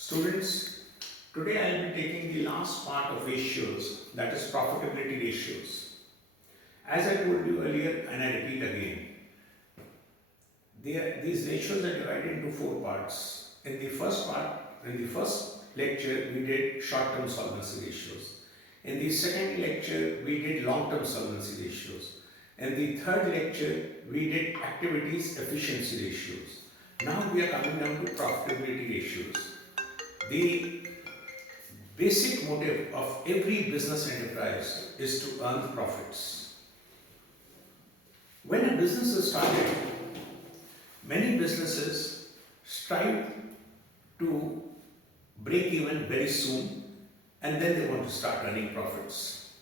Students, today I will be taking the last part of ratios, that is profitability ratios. As I told you earlier and I repeat again, these ratios are divided into four parts. In the first lecture, we did short-term solvency ratios. In the second lecture, we did long-term solvency ratios. In the third lecture, we did activities efficiency ratios. Now we are coming down to profitability ratios. The basic motive of every business enterprise is to earn profits. When a business is started, many businesses strive to break even very soon and then they want to start earning profits.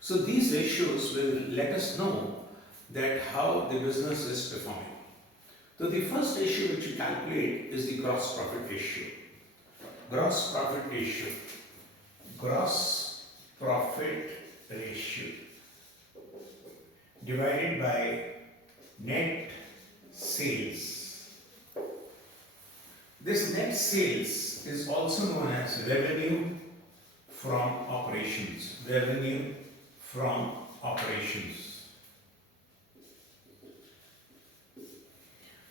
So these ratios will let us know that how the business is performing. So the first ratio which we calculate is the gross profit ratio. Gross profit ratio. Gross profit ratio divided by net sales. This net sales is also known as revenue from operations. Revenue from operations.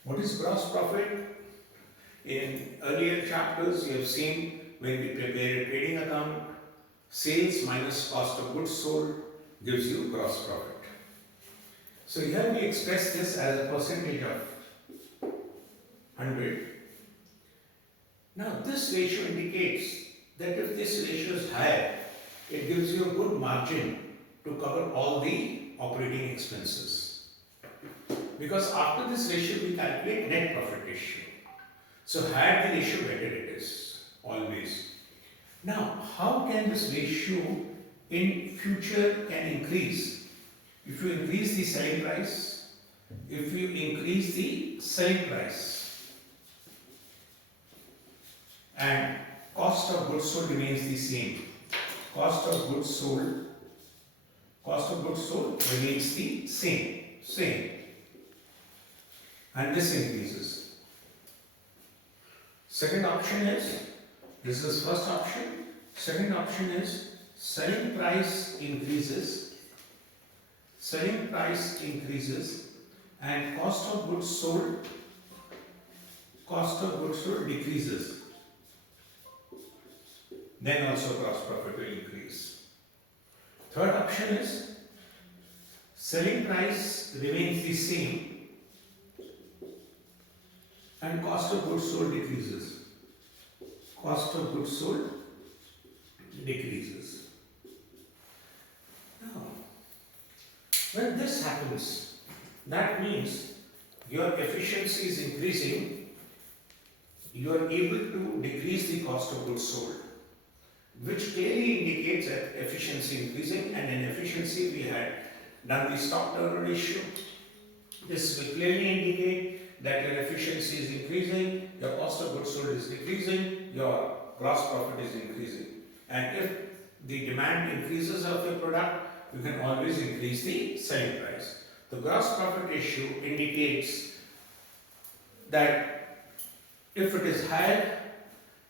What is gross profit? In earlier chapters, you have seen when we prepare a trading account, sales minus cost of goods sold gives you gross profit. So here we express this as a percentage of 100. Now this ratio indicates that if this ratio is higher, it gives you a good margin to cover all the operating expenses. Because after this ratio we calculate net profit ratio. So higher the ratio, better it is, always. Now, how can this ratio in future can increase? If you increase the selling price, if you increase the selling price, and cost of goods sold remains the same. Cost of goods sold remains the same. And this increases. Second option is, this is first option. Second option is selling price increases. Selling price increases and cost of goods sold decreases. Then also gross profit will increase. Third option is selling price remains the same and cost of goods sold decreases. Cost of goods sold decreases. Now, when this happens, that means your efficiency is increasing, you are able to decrease the cost of goods sold, which clearly indicates that efficiency increasing, and in efficiency we had done the stock turnover ratio. This will clearly indicate that your efficiency is increasing, your cost of goods sold is decreasing, your gross profit is increasing. And if the demand increases of your product, you can always increase the selling price. The gross profit ratio indicates that if it is higher,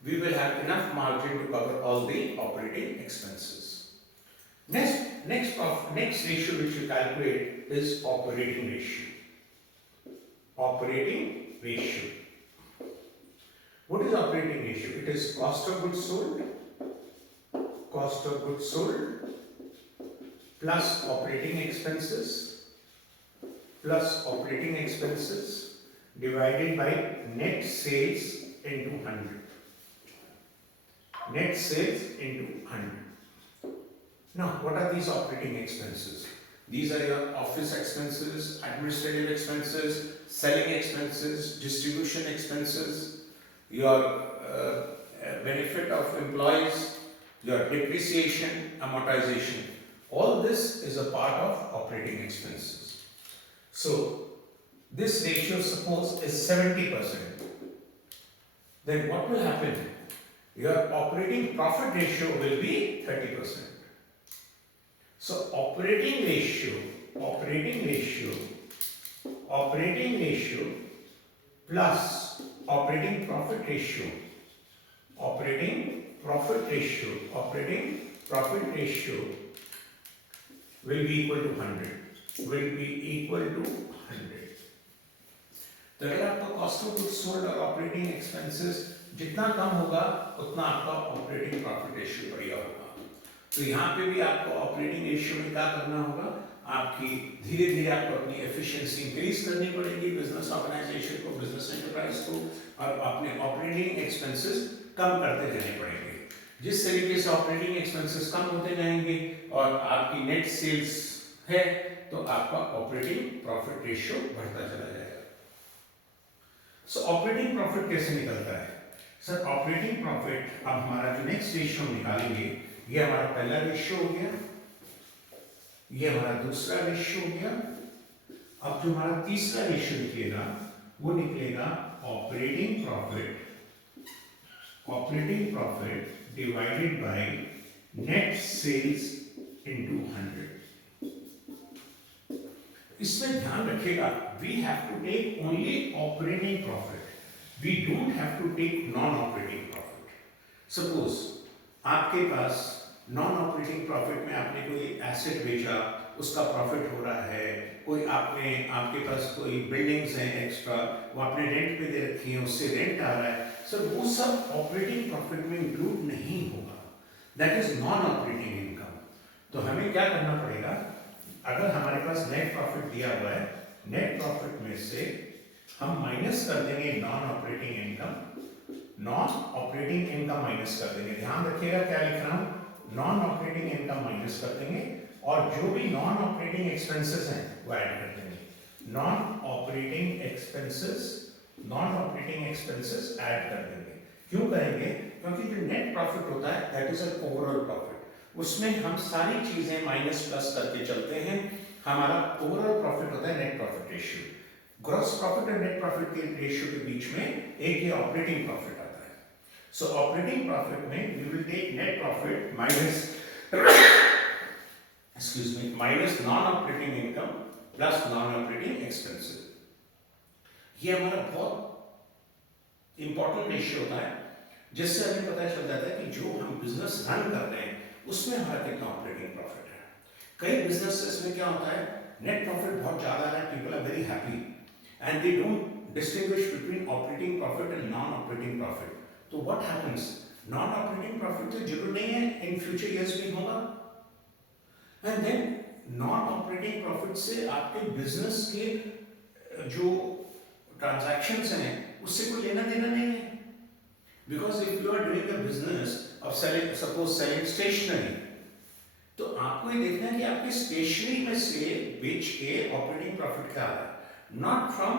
we will have enough margin to cover all the operating expenses. Next ratio which we calculate is operating ratio. Operating ratio. What is operating ratio? It is cost of goods sold plus operating expenses divided by net sales into 100. Net sales into 100. Now, what are these operating expenses? These are your office expenses, administrative expenses, selling expenses, distribution expenses, your benefit of employees, your depreciation, amortization. All this is a part of operating expenses. So, this ratio suppose is 70%. Then what will happen? Your operating profit ratio will be 30%. So operating ratio plus operating profit ratio operating profit ratio will be equal to 100, तो अगर आपका cost of goods sold और operating expenses जितना कम होगा उतना आपका operating profit ratio बढ़िया होगा। तो यहाँ पे भी आपको ऑपरेटिंग रेशियो में क्या करना होगा, आपकी धीरे धीरे आपको अपनी एफिशिएंसी इंक्रीज करनी पड़ेगी बिजनेस ऑर्गेनाइजेशन को, बिजनेस एंटरप्राइज को, और अपने ऑपरेटिंग एक्सपेंसेस कम करते रहने पड़ेंगे। जिस तरीके से ऑपरेटिंग एक्सपेंसेस कम होते जाएंगे और आपकी नेट सेल्स है तो आपका ऑपरेटिंग प्रॉफिट रेशियो बढ़ता चला जाएगा। सो ऑपरेटिंग प्रॉफिट कैसे निकलता है? सर ऑपरेटिंग प्रॉफिट अब हमारा जो नेक्स्ट रेशियो निकालेंगे, ये हमारा पहला रेशियो हो गया, ये हमारा दूसरा रेशियो हो गया। अब जो हमारा तीसरा रेशियो निकलेगा वो निकलेगा operating profit divided by net sales into 100। इसमें ध्यान रखिएगा, we have to take only operating profit, we don't have to take non operating profit. Suppose आपके पास नॉन ऑपरेटिंग प्रॉफिट में आपने कोई एसेट बेचा, उसका प्रॉफिट हो रहा है, कोई आपके पास कोई बिल्डिंग्स हैं एक्स्ट्रा, वो आपने रेंट पे दे रखी है, उससे रेंट आ रहा है, सर वो सब ऑपरेटिंग प्रॉफिट में इंक्लूड नहीं होगा, that is non operating income. तो हमें क्या करना पड़ेगा, अगर हमारे पास नेट प्रॉफिट दिया हुआ है, नेट प्रॉफिट में से हम माइनस कर देंगे नॉन ऑपरेटिंग इनकम माइनस कर देंगे। ध्यान रखिएगा क्या लिख रहा हूं, नॉन ऑपरेटिंग इनकम माइनस कर देंगे और जो भी नॉन ऑपरेटिंग एक्सपेंसेस हैं वो ऐड कर देंगे। नॉन ऑपरेटिंग एक्सपेंसेस ऐड कर देंगे। क्यों करेंगे? क्योंकि जो नेट प्रॉफिट होता है that is an overall profit, उसमें हम सारी चीजें माइनस प्लस करके चलते हैं। हमारा ओवरऑल प्रॉफिट होता है net profit ratio. Gross profit और नेट प्रॉफिट के रेशियो के बीच में एक ये ऑपरेटिंग प्रॉफिट आता है। सो ऑपरेटिंग प्रॉफिट में we will take net profit minus non operating income plus non operating expenses. ये हमारा बहुत इंपॉर्टेंट रेशियो होता है, जिससे हमें पता चल जाता है कि जो हम बिजनेस रन कर रहे हैं उसमें हमारा कितना ऑपरेटिंग प्रॉफिट है। कई बिजनेसेस में क्या होता है, नेट प्रॉफिट बहुत ज्यादा है, people are very happy and they don't distinguish between operating profit and non operating profit. तो what happens, non operating profit तो जरूर नहीं है, इन फ्यूचर ईयर्स भी होगा, and then non operating profit से आपके बिजनेस के जो ट्रांजैक्शंस हैं उससे कोई लेना देना नहीं है। Because if you are doing a business of selling, suppose selling stationery, तो आपको ये देखना है कि आपकी स्टेशनरी में से बेच के ऑपरेटिंग प्रॉफिट क्या आ रहा है, not from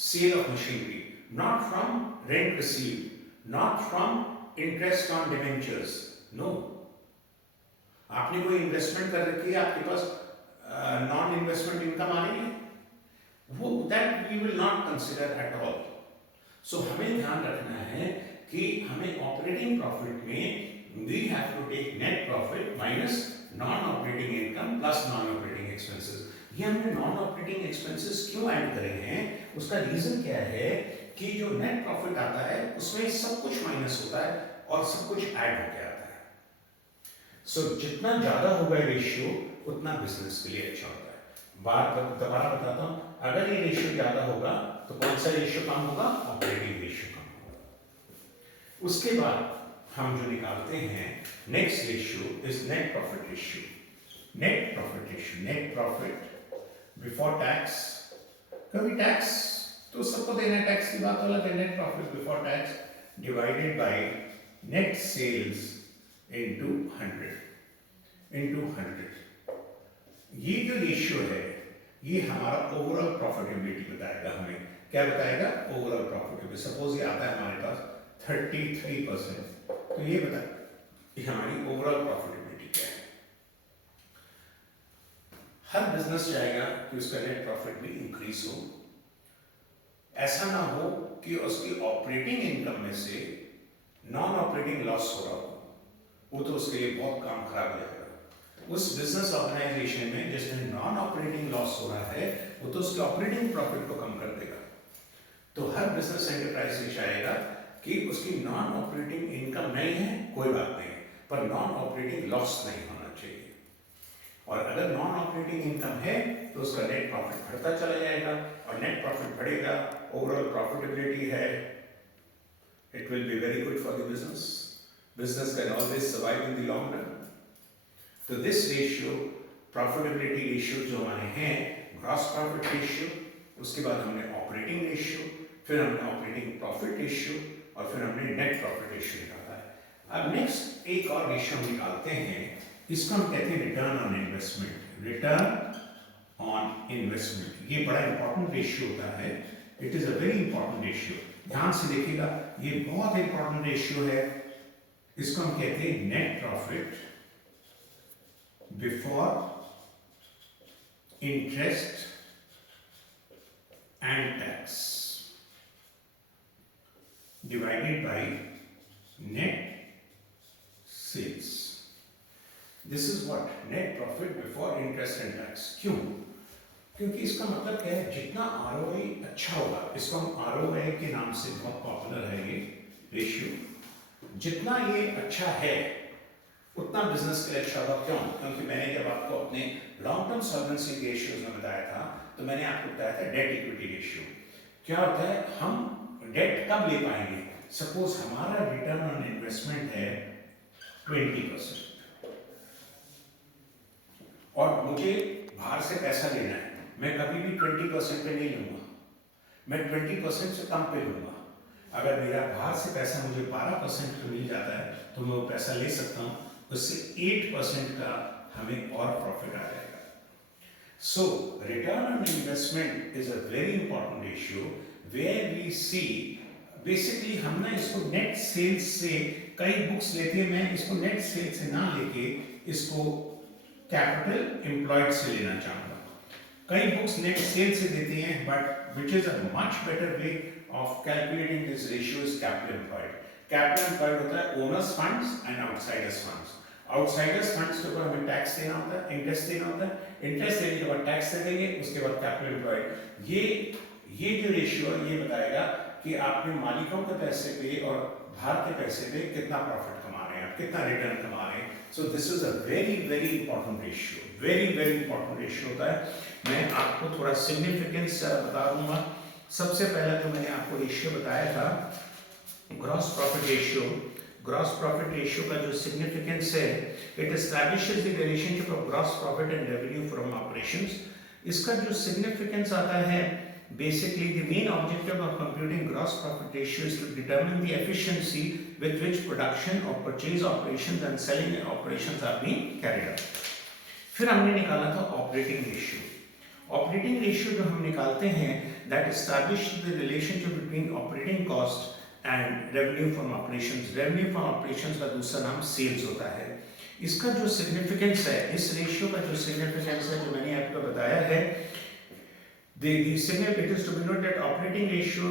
sale of machinery, not from rent received, not from interest on debentures, no. आपने कोई इन्वेस्टमेंट कर रखी है, आपके पास नॉन इन्वेस्टमेंट इनकम आ रही है, वो that we will not consider at all. So हमें ध्यान रखना है कि हमें ऑपरेटिंग प्रॉफिट में we have to take net profit minus non operating income plus non operating expenses. ये हमने नॉन ऑपरेटिंग एक्सपेंसेस क्यों ऐड करे हैं, उसका रीजन क्या है कि जो नेट प्रॉफिट आता है उसमें सब कुछ माइनस होता है और सब कुछ ऐड होकर आता है। सो जितना ज्यादा होगा रेशियो उतना बिजनेस के लिए अच्छा होता है। बात दोबारा बताता हूं, अगर ये रेशियो ज्यादा होगा तो कौन सा रेशियो कम होगा, ऑपरेटिंग रेशियो कम होगा। उसके बाद हम जो निकालते हैं next ratio is net profit ratio. Net profit before tax, कभी टैक्स तो सबको देना है, टैक्स की बात अलग है। Net profit before tax divided by net sales into 100। ये जो रेशियो है ये हमारा ओवरऑल प्रॉफिटेबिलिटी बताएगा। हमें क्या बताएगा, ओवरऑल प्रॉफिटेबिलिटी। सपोज ये आता है हमारे पास 33%, तो ये बताए हमारी ओवरऑल प्रॉफिटेबिलिटी क्या है। हर बिजनेस चाहेगा कि उसका नेट प्रॉफिट भी इंक्रीज हो, ऐसा ना हो कि उसकी ऑपरेटिंग इनकम में से नॉन ऑपरेटिंग लॉस हो रहा हो, वो तो उसके लिए बहुत काम खराब हो जाएगा। उस बिजनेस ऑर्गेनाइजेशन में जिसमें नॉन ऑपरेटिंग लॉस हो रहा है वो तो उसके ऑपरेटिंग प्रॉफिट को कम कर देगा। तो हर बिजनेस एंटरप्राइज ये चाहेगा कि उसकी नॉन ऑपरेटिंग नहीं है कोई बात नहीं, पर नॉन ऑपरेटिंग लॉस नहीं होना चाहिए। और अगर नॉन ऑपरेटिंग इनकम है तो उसका नेट प्रॉफिट बढ़ता चला जाएगा, और नेट प्रॉफिट बढ़ेगा, ओवरऑल प्रॉफिटेबिलिटी है, it will be very good for the business. Business can always survive in the long run. तो this ratio, profitability ratio जो हमारे हैं, gross profit ratio, उसके बाद हमने ऑपरेटिंग रेशियो, फिर हमने ऑपरेटिंग प्रॉफिट रेशियो, और फिर हमने नेट प्रॉफिट रेशियो निकाला है। अब नेक्स्ट एक और रेशियो हम निकालते हैं, इसको हम कहते हैं return on investment. Return on investment ये बड़ा इंपॉर्टेंट रेशियो होता है, it is a very important ratio. ध्यान से देखिएगा, ये बहुत इंपॉर्टेंट रेशियो है। इसको हम कहते हैं net profit before interest and tax divided by net sales. This is what net profit before interest and tax. क्यों? क्योंकि इसका मतलब क्या है, जितना आरओआई अच्छा होगा, इसको हम आरओआई के नाम से बहुत पॉपुलर है ये रेशियो, जितना ये अच्छा है उतना बिजनेस के लिए अच्छा होगा। क्यों? क्योंकि मैंने जब आपको अपने लॉन्ग टर्म सॉल्वेंसी रेशियोज में बताया था, तो मैंने आपको बताया था डेट इक्विटी रेशियो। क्या होता है, हम डेट कब ले पाएंगे? सपोज हमारा रिटर्न ऑन इन्वेस्टमेंट है 20% और मुझे बाहर से पैसा लेना है, मैं कभी भी 20% पे नहीं लूंगा, मैं 20% से कम पे लूंगा। अगर मेरा बाहर से पैसा मुझे 12% पे मिल जाता है तो मैं वो पैसा ले सकता हूँ, उससे 8% का हमें और प्रॉफिट आ जाएगा। So return on investment is a very important ratio where we see, basically हम ना इसको नेट सेल्स से, कई बुक्स लेती है, मैं इसको नेट सेल्स से ना लेके इसको कैपिटल एम्प्लॉयड से लेना चाहूँगा। कई बुक्स नेट सेल से देती हैं, but which is a much better way of calculating this ratio is capital employed. Capital employed होता है owners funds and outsiders funds. Outsiders funds के ऊपर हमें टैक्स देना होता है, इंटरेस्ट देना होता है, इंटरेस्ट देने के बाद टैक्स दे देंगे, उसके बाद कैपिटल एम्प्लॉयड। ये जो रेशियो है ये बताएगा कि आपने मालिकों के पैसे पे और बाहर के पैसे पे कितना प्रॉफिट कमा रहे हैं, आप कितना रिटर्न कमा रहे हैं। So this is a very very important ratio, very very important ratio होता है। मैं आपको थोड़ा सिग्निफिकेंस बता दूंगा। सबसे पहला जो मैंने आपको रेशियो बताया था, gross profit ratio. Gross profit ratio का जो सिग्निफिकेंस है, it establishes the relationship of gross profit and revenue from operations. इसका जो सिग्निफिकेंस आता है, basically the main objective of computing gross profit ratio is to determine the efficiency with which production or purchase operations and selling operations are being carried out. फिर हमने निकाला था operating ratio. Operating ratio जो हम निकालते हैं, that establish the relationship between operating cost and revenue from operations. Revenue from operations का दूसरा नाम सेल्स होता है। इसका जो सिग्निफिकेंस है, इस रेशियो का जो सिग्निफिकेंस है, जो मैंने आपको बताया है, the signal it is to be noted that operating ratio,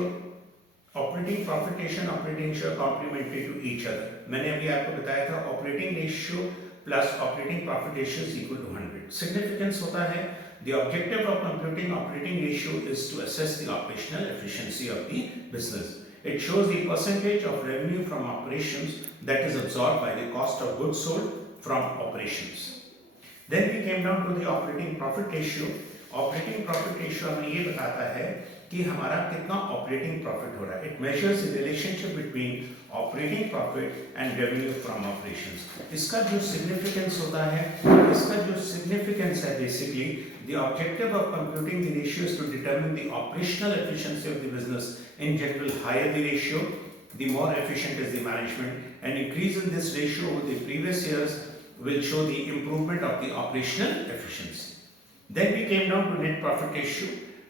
operating profit ratio and operating ratio are complementary to each other. मैंने अभी आपको बताया था operating ratio plus operating profit ratio is equal to 100. Significance होता है, the objective of computing operating ratio is to assess the operational efficiency of the business. It shows the percentage of revenue from operations that is absorbed by the cost of goods sold from operations. Then we came down to the operating profit ratio. Operating profit ratio हमें ये बताता है कि हमारा कितना operating profit हो रहा है। It measures the relationship between operating profit and revenue from operations. इसका जो सिग्निफिकेंस होता है, इसका जो सिग्निफिकेंस है, basically the objective of computing the ratio is to determine the operational efficiency of the business. In general, higher the ratio, the more efficient is the management, and increase in this ratio over the previous years will show the improvement of the operational efficiency. Then we came down to net profit ratio.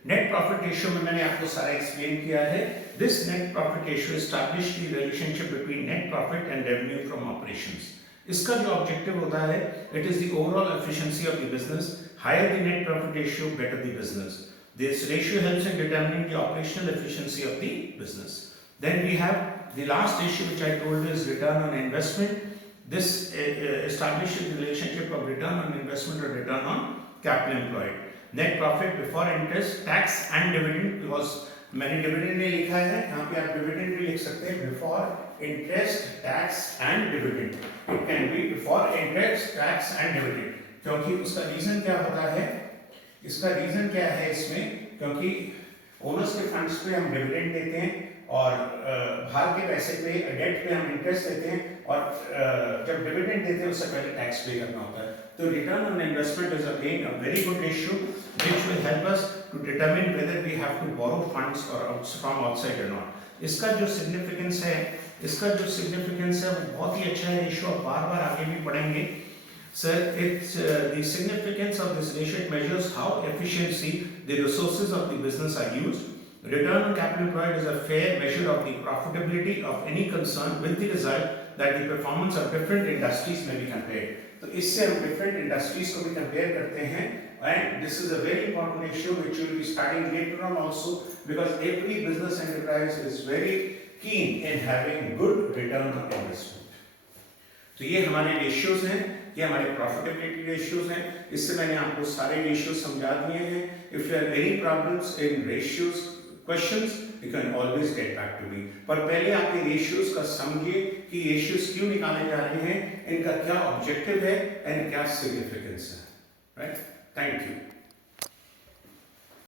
Net profit ratio में मैंने आपको सारा explain किया है। This net profit ratio establishes the relationship between net profit and revenue from operations. इसका जो objective होता है, it is the overall efficiency of the business. Higher the net profit ratio, better the business. This ratio helps in determining the operational efficiency of the business. Then we have the last ratio which I told you is return on investment. This establishes the relationship of return on investment or return on capital employed. Net profit before interest, tax and dividend was मैंने dividend नहीं लिखा है, यहाँ पे आप dividend भी लिख सकते हैं, before interest tax and dividend, it can be before interest tax and dividend, क्योंकि उसका रीजन क्या होता है, इसका रीजन क्या है इसमें, क्योंकि ओनर्स के फंड्स पे हम डिविडेंड देते हैं और बाहर के पैसे पे डेट पे हम इंटरेस्ट देते हैं, और जब डिविडेंड देते हैं उससे पहले टैक्स पे करना होता है। तो return on investment is again a very good ratio which will help us to determine whether we have to borrow funds or from outside or not. इसका जो सिग्निफिकेंस है वो बहुत ही अच्छा है रेशियो, आप बार-बार आगे भी पढ़ेंगे। Sir, it's the significance of this ratio, it measures how efficiently the resources of the business are used. Return on capital employed is a fair measure of the profitability of any concern, with the result that the performance of different industries may be compared. तो इससे हम different industries को भी compare करते हैं, and this is a very important ratio which you will be studying later on also, because every business enterprise is very keen in having good return on investment. तो ये हमारे ratios हैं, ये हमारे प्रॉफिटेबिलिटी रेशियोज हैं। इससे मैंने आपको सारे रेशियोज समझा दिए हैं। If you have any problems in ratios questions, you can always get back to me. पर पहले आप ये रेशियोज का समझिए कि रेशियोज क्यों निकाले जा रहे हैं, इनका क्या ऑब्जेक्टिव है एंड क्या सिग्निफिकेंस है, राइट? Thank you.